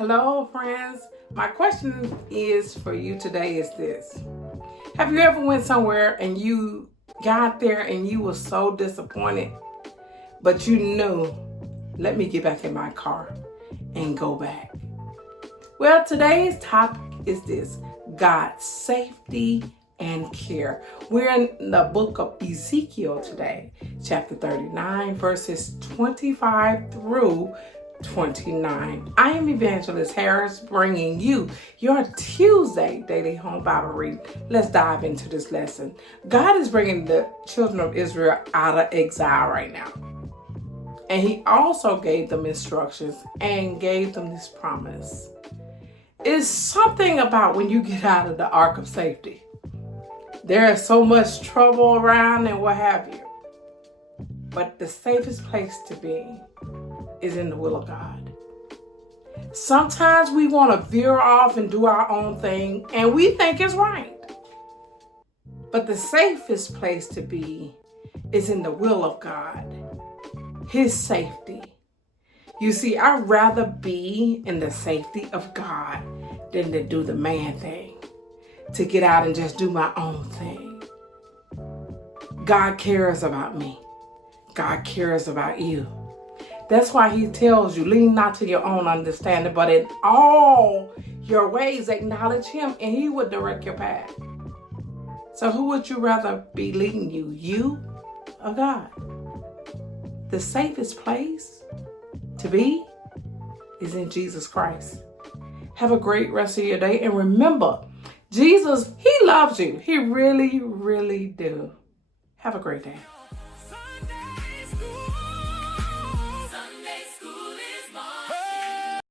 Hello, friends. My question is for you today is this. Have you ever went somewhere and you got there and you were so disappointed, but you knew, let me get back in my car and go back? Well, today's topic is this: God's safety and care. We're in the book of Ezekiel today, chapter 39, verses 25 through 29. I am Evangelist Harris, bringing you your Tuesday daily home Bible reading. Let's dive into this lesson. God is bringing the children of Israel out of exile right now. And he also gave them instructions and gave them this promise. It's something about when you get out of the ark of safety. There is so much trouble around and what have you. But the safest place to be is in the will of God. Sometimes we want to veer off and do our own thing, and we think it's right. But the safest place to be is in the will of God, his safety. You see, I'd rather be in the safety of God than to do the man thing, to get out and just do my own thing. God cares about me. God cares about you. That's why he tells you, lean not to your own understanding, but in all your ways acknowledge him and he will direct your path. So who would you rather be leading you, you or God? The safest place to be is in Jesus Christ. Have a great rest of your day. And remember, Jesus, he loves you. He really, really do. Have a great day.